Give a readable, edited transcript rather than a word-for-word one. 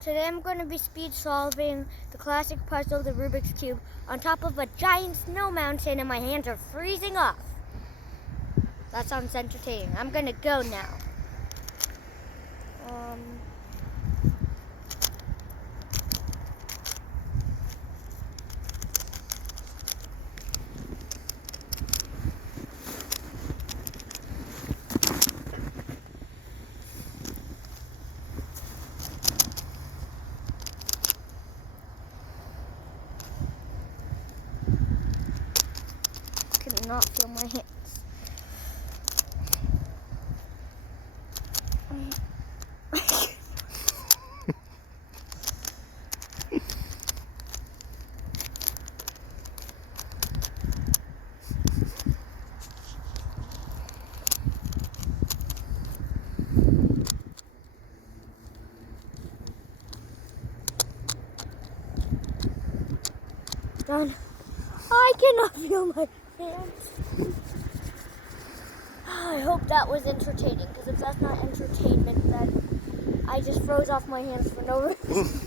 Today I'm going to be speed solving the classic puzzle, the Rubik's Cube, on top of a giant snow mountain and my hands are freezing off. That sounds entertaining. I'm going to go now. I cannot feel my hands. Done. I cannot feel my hands. I hope that was entertaining, because if that's not entertainment, then I just froze off my hands for no reason.